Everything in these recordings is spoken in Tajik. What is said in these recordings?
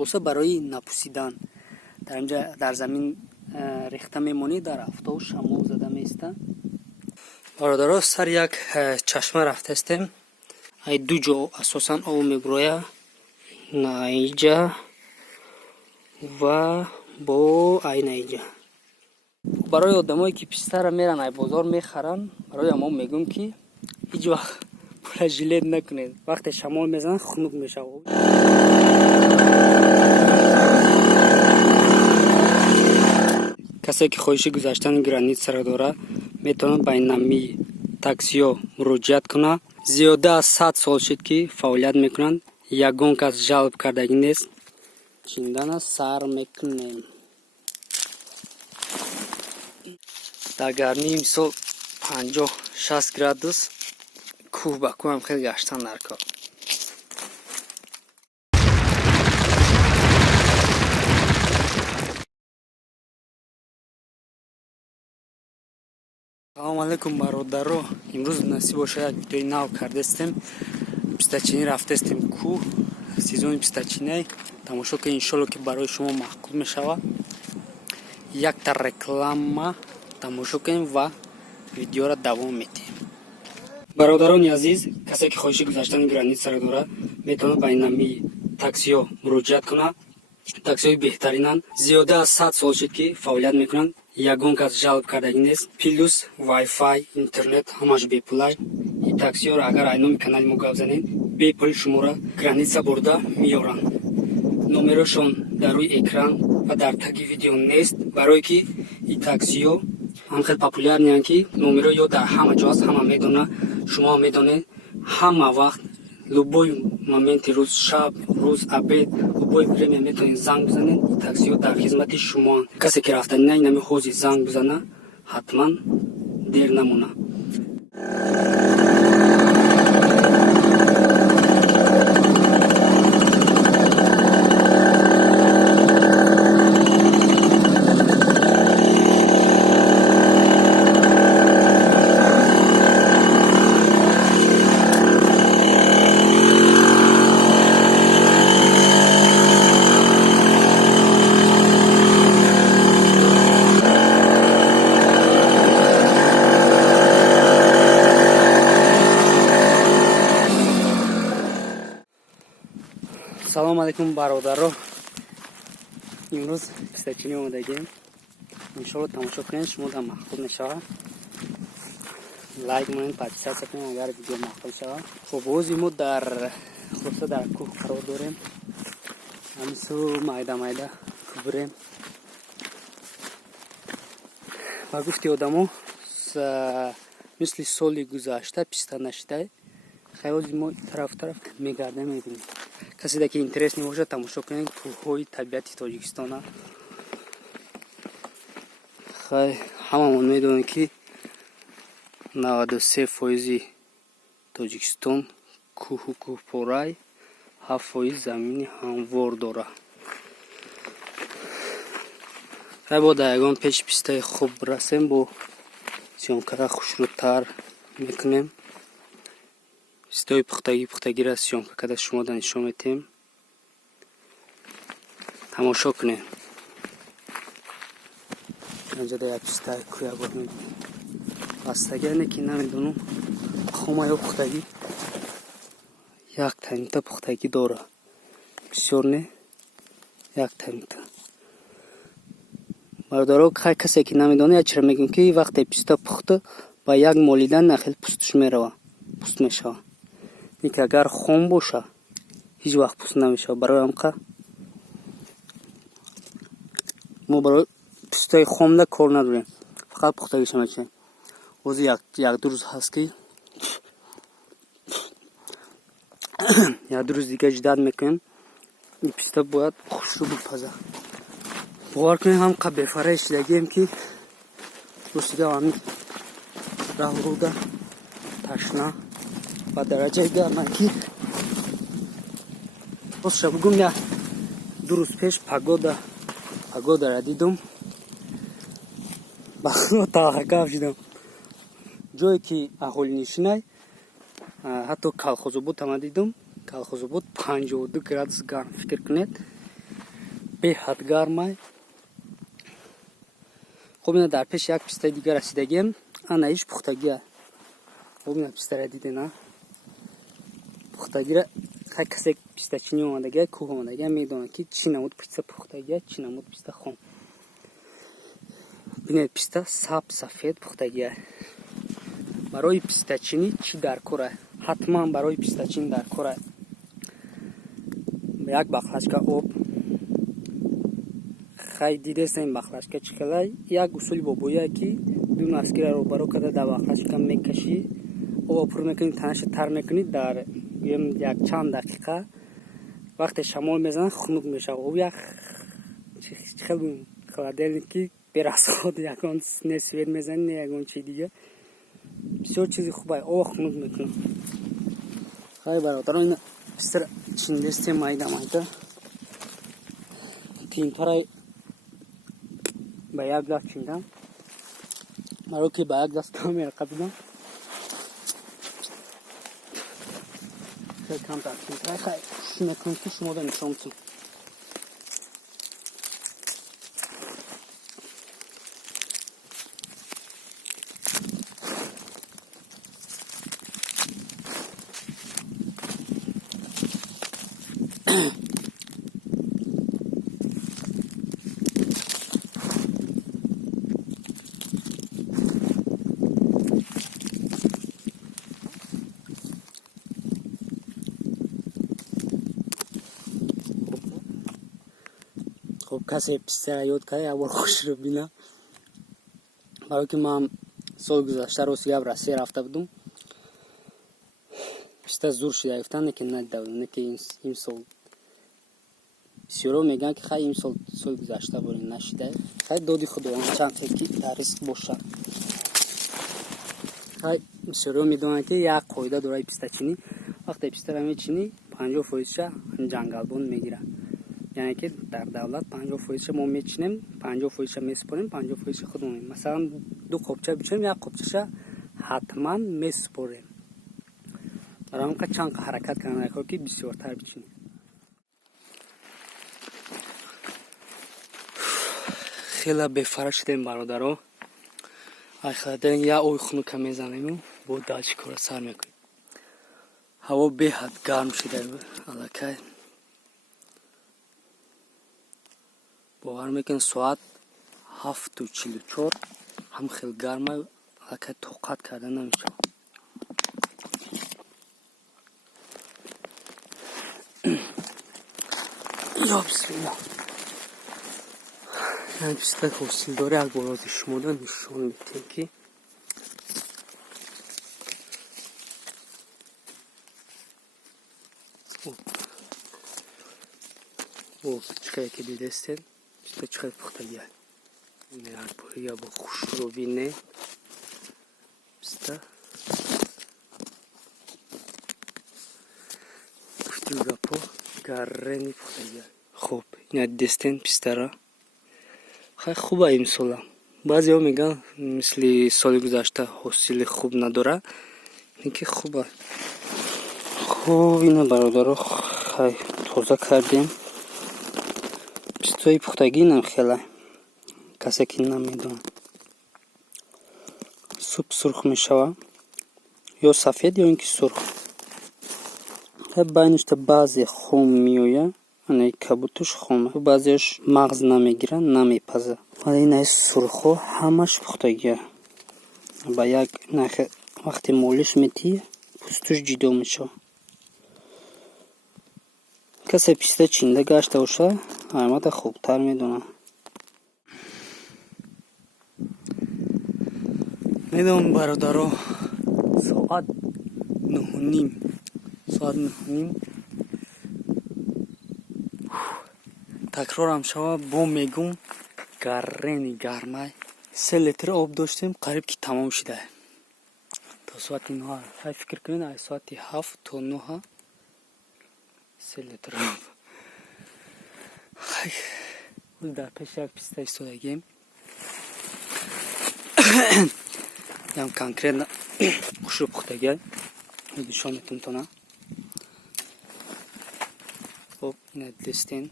боса барои напусидан. Дар инҷа дар замин рехта мемонӣ, дар афтоб шамол зада меиста. бародаро, сар як чашма рафтастем. ай ду ҷо асосан об мебуроя, наинҷа ва бо ай наинҷа. барои одамое ки пистара меран ай бозор мехаран, барои ама мегӯм ки ҳеҷ вақт пула жилет накунед. вақте шамол мезанад хунук мешавад. касе ки хоҳиши гузаштани границаро дорад, метавонад ба инамии таксиё муроҷиат кунад. зиёда аз 100 сол шуд ки фаъолият мекунанд. ягон кас ҷалб кардагӣ нест. чиндана сар мекунем. дар гармии мисол 50-60 градус кӯҳ ба кӯҳ ҳам хеле гаштан дар кор. салому алайкум бародаро. имрӯз насиб боша як видеои нав кардастем. пистачини рафтастем кӯҳ. сезони пистачинай тамошо кунед, иншолло ки барои шумо маъқул мешавад. якта реклама тамошо кунем ва видеоро давом медиҳем. бародарони азиз, касе ки хоҳиши гузаштани границаро дорад, метавонад ба инамии таксиё муроҷиат кунад. таксиёи беҳтаринанд. зиёда аз 100 сол шуд ки фаъолият мекунанд. ягон кас ҷалб кардагӣ нест. плюс вайфай, интернет ҳамаш бепулай. ин таксиёро агар айноми канали мо гап занед, бепули шуморо граница бурда меёранд. номерошон дар рӯи экран ва дар таги видео нест, барое ки ин таксиё ҳам хеле популярниянд ки номеро ё дар ҳама ҷо аст, ҳама медонад. шумо медонед ҳама вақт любой моменти рӯз, шаб, рӯз, абед, любой время метавонед занг бизанед. ин таксиё дар хизмати шумоанд. касе ки рафтанина инами ҳозир занг бизана, ҳатман дер намона. салому алайкум бародаро. имрӯз пистачини омадагием. иншолло тамошо кунед, шумо да маъқул мешавад. лайк монед, подписатсия кунед агар видео маъқул шавад. хуб, ҳозир мо дар хулоса дар кӯҳ қарор дорем. ҳамису майда кубурем. ва гуфти одамо мисли соли гузашта писта нашидай. ҳозир мо тараф мегардем, мебинем. касе ки интерес небошад, тамошо кунед кӯҳҳои табиати Тоҷикистона. хай ҳамамон медонем ки 93% Тоҷикистон кӯҳу кӯҳпорай, 7% замини ҳамвор дорад. хай бо дар ягон пеши пистаи хуб расем, бо сёмкара хушрӯдтар мекунем. пистаи пухтагиро сёмка карда шумо да нишон медиҳем. тамошо кунед. инҷода як пистаи кӯя бор мебинем. бастаги ане ки намедонам хома ё пухтагӣ. як тамита пухтагӣ дорад. бисёр не, як тамита. бародаро, хай касе ки намедонад, ячра мегӯм ки вақте писта пухта ба як молидан нахел пустш мерава, пуст мешава. ин ки агар хом боша, ҳеҷ вақт пуст намешава. барои ҳамқа мо барои пистаи хомда кор надорем, фақат пухтагиша мечунем. ҳозир як ду рӯз ҳаст ки як ду рӯз дига ҷидат мекунем. ин писта бояд хушрӯ бипаза. бовар кунем, ҳамқа бефара ишидагием ки рӯсида ҳамин раҳруда ташна ба дараҷаи гарма ки бошша бугум. як ду рӯз пеш пагодара дидум. ба худо таваққаф шудам. ҷое ки аҳолинишинай, ҳатто калхозобод ҳама дидум. калхозобод 52 градус гарм. фикр кунед, беҳад гармай. خب اینا در پیش یک پیسته دیگه رسیدگیم. انا ایش پختگیه. خب اینا پیسته را دیده نه. پختگی را خیلی کسی پیسته چینی اومدگه کوه اومدگه میدونه که چی نمود پیسته پختگیه چی نمود پیسته خون. بینید پیسته سفید پختگیه. برای پیسته چینی چی در کوره؟ حتما برای پیسته چینی در کوره. یک بخلاشکه آب. خیلی دیده است این بخلاشکه چخلای. یک اصول بابویه که دو مسکی را رو برو کرده در بخلاشکه میکشی. آب پر میکنید تنش تر میکنید در یک چند دقیقه وقتی شمال میزنه خنک میشه و یک خیلی خوددل که برس خود یکان نسوید میزنه یکان چی دیگه بسیار چیزی خوبه آب خنک میکنه. خیلی برادران این بسیار چندسته مایده که این طرح به یک دست چندم مرا که به یک دست کامل قبیدم خیلی کم ترکیم خیلی شونه کنم که شما دا نشام تون خب کسی پیسته یاد کرده اول خوش رو بینه برای که من سال گذاشته رو سیاب رسی رفته بودم پیسته زور شده افتن نکه ندیده بودم نکه این سال بسیارو میگن که خیلی این سال گذاشته بودیم نشده خیلی دادی خداوند چند تکی در ریسک باشه خیلی بسیارو میدونن که یک قاعده دارای پیسته چینی وقتی پیسته را میچینی 50% جنگلبان میگیره یعنی که در دولت 50% ما میچینیم 50% میسپاریم 50% خودمون مثلا دو قبچه بچینیم یک قبچه حتما میسپاریم برای اون که چند حرکت کنه کار که بسیارتر بچینیم خیلی بفرش شدیم برادرها ای خدا یا اوی خونو که میزنیم با داچ کار سر میکنیم هوا بهت گرم شده الکه باور میکن ساعت 7:44 هم خیلی گرمه الکه طاقت کرده نمیشه یا بسم الله یعنی پیسته حاصل داره یک باراز شما دا نشان میتیم که او چقدر که دیده استید پیسته چقدر پختگیه این هر پوری یا با خوش رو بینه پیسته گفتی رو پا گرنی پختگیه خوب این دستین پیسته را خیلی خوبه این ساله بعضی ها میگن مثل سال گذشته حاصل خوب نداره این که خوبه خوب اینه برادر خیلی تازه کردیم پیستای پختگی نم خیلی کسی که نمیدونه سوپ سرخ میشوه یا سفید یا اینکه سرخ بینش تا بعضی خون میویه اینه کبوتش خونه بعضیش مغز نمیگیره نمیپزه ولی اینه سرخو همش پختگیه با یک نخ وقتی مولش میتی پوستش جدا میشه کسی پیسته چینده گشته باشه احمد خوبتر میدونه میدونم برادرو ساعت 9:30 تکرارم شوه با میگم گرنی گرمه 3 لیتر آب داشتیم قریب که تمام شده تا ساعت 9 های فکر کنید از ساعت 7 تا 9 3 لیتر آب خیلی در پیش یک پیسته ایستادگیم ям конкретно кушро пухтага нишон метунтона хоб ина дестен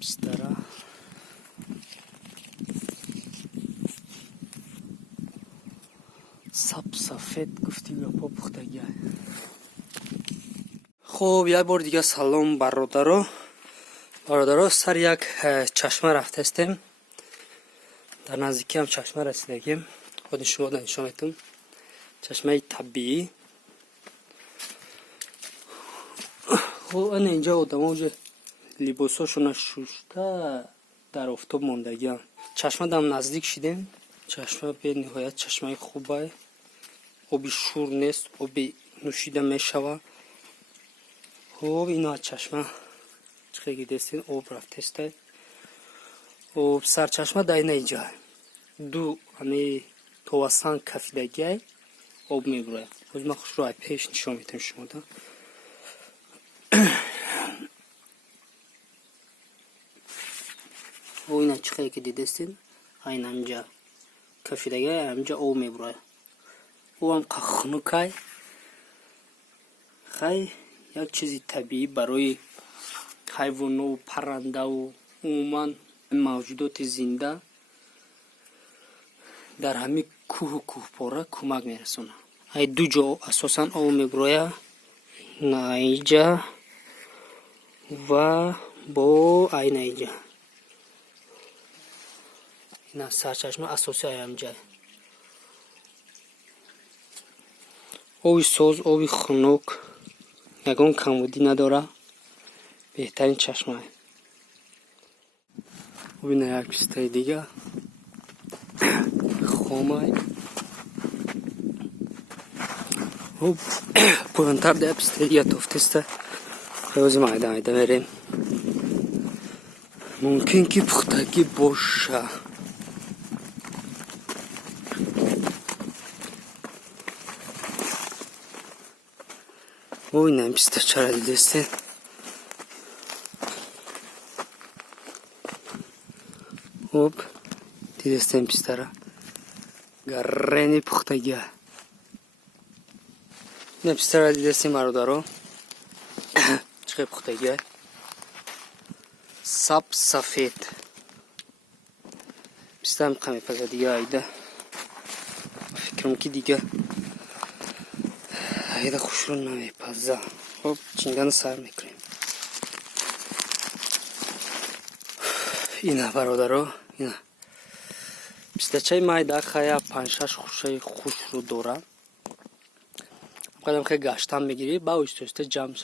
пистара сафед гуфти гапо пухтагӣ. хуб, як бор дига салом бародаро. Сар як чашма рафтастем. дар наздикӣ ҳам чашма расидагим. худи шумо дар нишон метам. чашмаи табиӣ. хуб, ана инҷа одамо уҷа либосошона шушта дар офтоб мондагиам. чашма дам наздик шидем. чашма бениҳоят чашмаи хубай. оби шур нест, оби нӯшида мешава. хуб, ино аз чашма чихеги дестин об рафтестай. хуб, сарчашма дар ина инҷа ду ани товасан кафидагиай об мебурояд. ҳозир ман хушро ай пеш нишон метам шумода. хуб, ина чихеги ки дидестин айна инҷа кафидагиай инҷа об мебурояд. ҳам қахнукай хай як чизи табиӣ барои ҳайвонову паррандаву умуман мавҷудоти зинда дар ҳамин кӯҳу кӯҳпора кӯмак мерасонад. ай ду ҷо асосан об мебуроя, наинҷа ва бо айнаинҷа. ина сарчашма асоси аямҷа. оби соз, оби хунук ягон камбудӣ надора. беҳтарин чашма. бина як пистаи дига хомай. пурантар да пистаи дига тофтеста. ҳозир майда майда мерем. мумкин ки пухтагӣ боша. ой, нам пистачара дидестен. хуб, дидестен пистара. гаррени пухтагиа. ина пистара дидестен бародаро. чихе пухтагиа. саб сафед. пистарам қаме паза дига айда. фикрам ки дига айда хушро намепаза. хуб, чинган сар мекунем. ина бародаро, ина пистачаи майда хая 5-6 хушаи хушро дора. қадам хе гаштан мегири, ба устоста ҷамс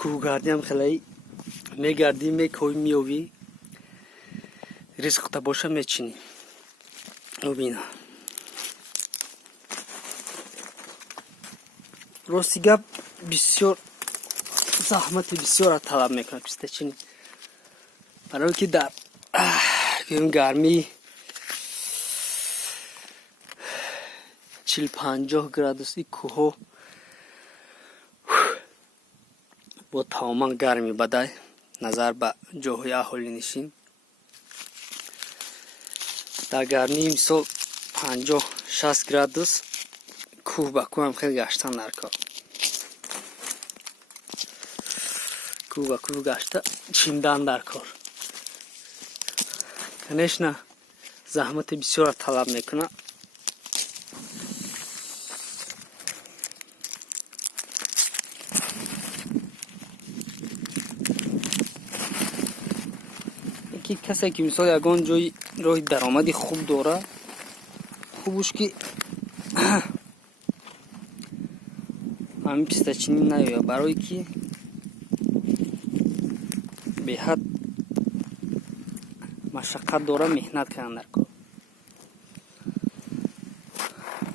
кӯҳгардиам хелай мегарди, мекои миёви. ризқта боша мечини. убина. рости гап бисёр заҳмати бисёра талаб мекунад пистачини. барое ки дар гармӣ 40-50 градуси кӯҳо бо тамоман гарми бадай назар ба ҷоҳои аҳолинишин дар гармии мисол 50-60 градус кӯҳ ба кӯҳ ҳам хел гаштан дар кор. кӯҳ ба кӯҳ гашта чиндан дар кор. конечно заҳмати бисёра талаб мекунад. касе ки мисол ягон ҷои роҳи даромади хуб дора, хубуш ки ҳамин пистачини наёя, барое ки беҳад машаққат дора меҳнат кардан дар кор.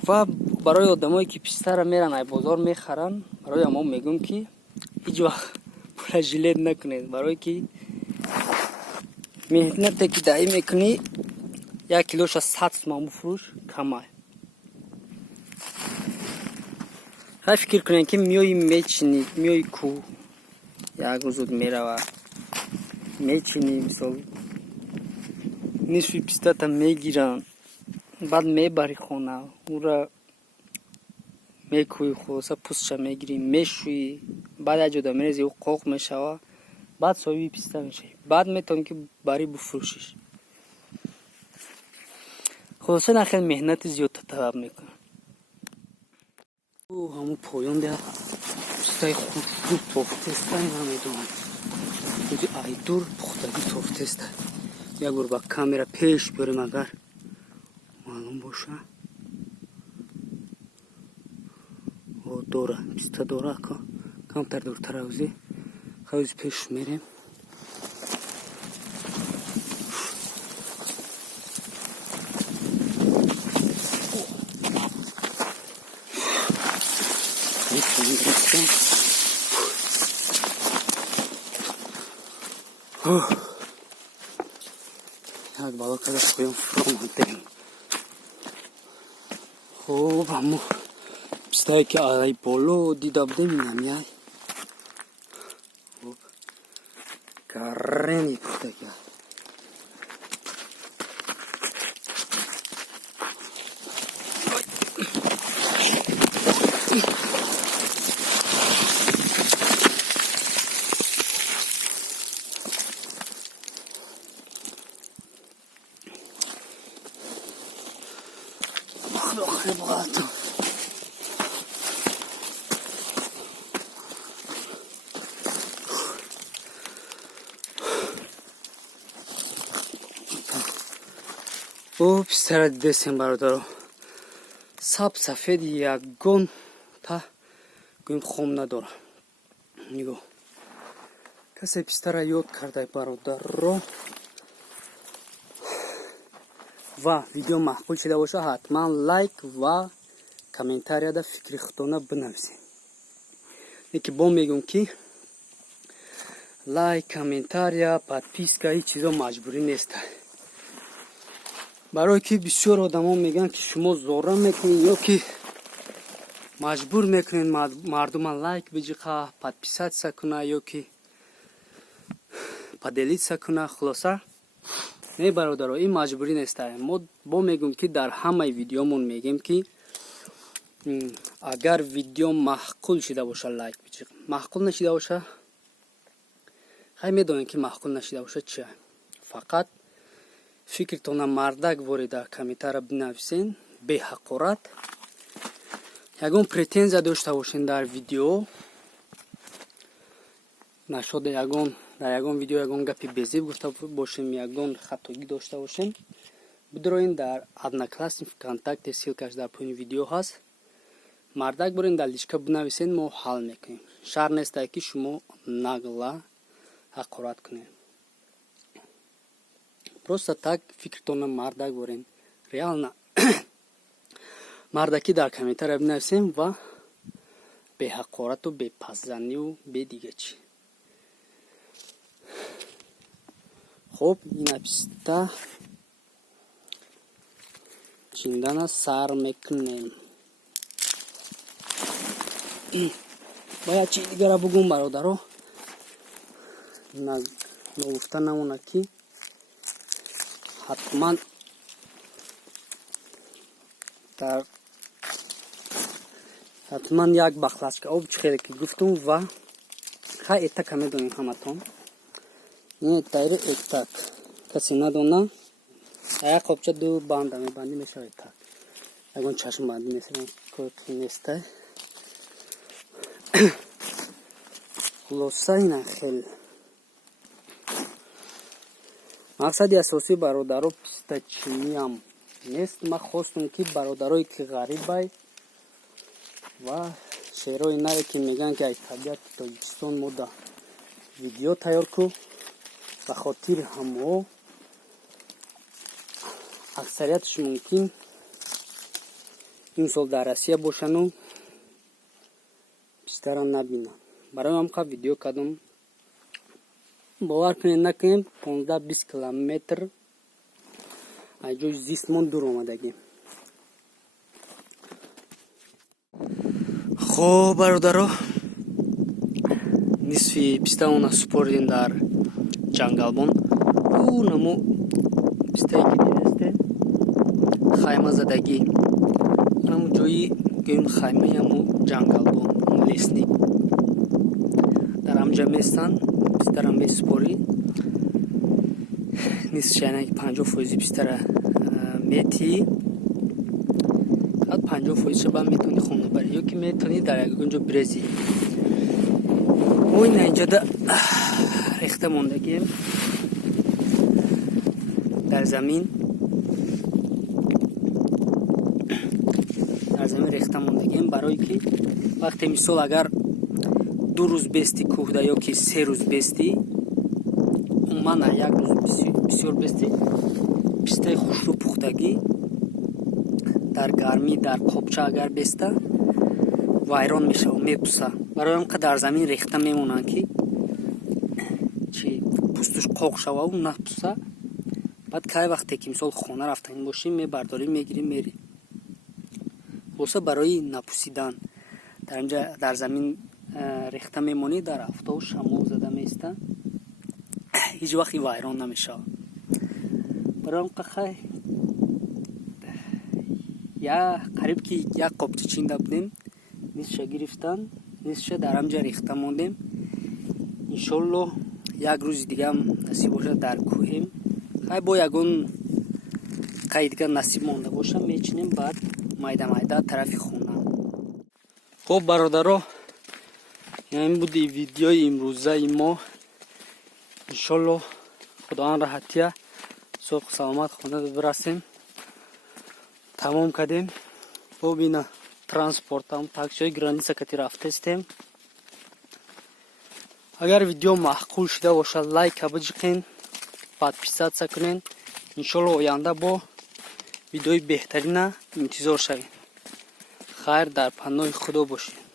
ва барои одамое ки пистара меран ай бозор мехаран, барои ҳамо мегӯм ки ҳеҷ вақт пура жилет накунед, барое ки меҳнате ки даӣ мекунӣ 1 килоша 100 сомон бифурӯш камай. хай фикр кунед ки миёи мечини, миёи кӯ як рӯзуд мерава мечини, мисол нисфи пистата мегиран, баъд мебари хона, ура мекӯи, хулоса пӯстша мегирӣ, мешӯӣ, баъд як ҷода мерези ӯ қоқ мешава, بعد صاحبی پیستا میشی، بعد میتونی که برای بفروشیش. خلاصه نه خیلی مهنت زیاد طلب میکنه. او همون پایان ده پیستای خود توفتسته نمیدونم بودی ایدور پختگی توفتسته. یک بار با کامera پیش بریم اگر معلوم باشه. او دوره پیستا دوره که کمتر دورتر اوزی خیلی پیش میریم. یک بالا کده پایم فرام هنتیم. خوب همو پیستایی که آرای بالو دیده بودیم این همیای خوب کرنی پیستا که آخر بغاتو او پیستا را دیدستیم برادارو سفید یگون تا گویم خوم نداره. نگو کسی پیستا را یاد کرده برادارو و ویدیو محبوب شده باشه حتما لایک و کامنتاریا دا فکری خودتونه بنویسین. یکی با میگم که لایک کامنتاریا پادپیسکا هیچ چیزا مجبوری نیست. برای که بسیار آدما میگن که شما زوره میکنین یا که مجبور میکنین مردم لایک بجیقه پادپیسات سکنه یا که پادلیت سکنه. خلاصه نه برادر این مجبوری نیست. ما با میگم که در همه ویدیومون میگیم که اگر ویدیو معقول شده باشه لایک بجیق، معقول نشده باشه خیلی میدونین که معقول نشده باشه چیه. فقط فکرتون مردک وارد در کامنتار بنویسین به حقارت. یگون پرتنزا داشته باشین در ویدیو نشده یگون در یگون ویدیو یگون گپی بزیب گفته باشیم یگون خطاگی داشته باشیم بدروین در одноклассник контакте ссылкаш در پایین ویدیو هست. مردک برین در لیشکا بنویسین ما حل میکنیم. شر نیست که شما نگلا حقارت کنین. просто так فکرتون مردک برین ریال نه مردکی در کامنتار بنویسین و به حقارت و به پسزنی و به دیگه چی. خب این پیستا چیندن سر میکنیم. باید چی دیگه را بگم برادرو نگفته نمونه که حتما یک بخلاسک آب چخیره که گفتم و خیلی اتک همه دونیم همتون. این تایر اتک کسی ندونه یک خوبچه دو باندی میشه اتک یکون چشم باندی میشه که نیسته. خلاصه اینه خیلی مقصدی اساسی برادرو پیستاچینی هم نیست. من خواستم که برادرایی که غریبه و شعرهای نوی که میگن که از طبیعت تاجیکستان ما در ویدیو تیار کو و خاطر همو اکثریتش ممکن این سال در روسیه باشن و پیستا را نبینن. برای هم که ویدیو کردم باور کنین نکنین 15-20 کیلومتر از جای زیستمون دور آمدگیم. خب برادرو نصفی پیستا اونا سپردین در جنگلبون. او نمو پیستایی که دیدسته خیمه زدگی نمو جایی گویم خیمه همو جنگلبون لیسنی در همجا میستن пистарам беспори низ шайнаки 50% пистара мети ад 50% ба метони хона бари ё ки метони дар ягонҷо бирези мо ина инҷода рехта мондагием дар замин рехта мондагием барое ки вақте мисол агар 2 рӯз бести кӯҳда ё ки 3 рӯз бести умана 1 рӯз бисёр бести пистаи хушрӯ пухтагӣ дар гармӣ дар қобча агар беста вайрон мешава мепуса барои он қа дар замин рехта мемонанд ки чи пӯстуш қоқ шававу напуса баъд кай вақте ки мисол хона рафтанӣ бошӣ мебардорӣ мегирӣ мери боса барои напусидан дар инҷа дар замин рехта мемонӣ дар афтоб шамол зада меиста ҳеҷ вақти вайрон намешава барои он қа хай қариб ки як қобча чинда будем нисфша гирифтан нисфша дар ҳамҷа рехта мондем иншолло як рӯзи дигам насиб бошад дар кӯҳем хай бо ягон қайи дига насиб монда боша мечинем баъд майда майда тарафи хона. хуб бародаро ин буди видеои имрӯзаи мо иншолло худованд раҳатия соҳу саломат хона бирасем тамом кардем бо бина транспортам таксиҳои граница кати рафтестем агар видео маъқул шуда бошад лайка биҷиқен подписатсия кунен иншолло оянда бо видеои беҳтарина интизор шавем хайр дар паноҳи худо бошед.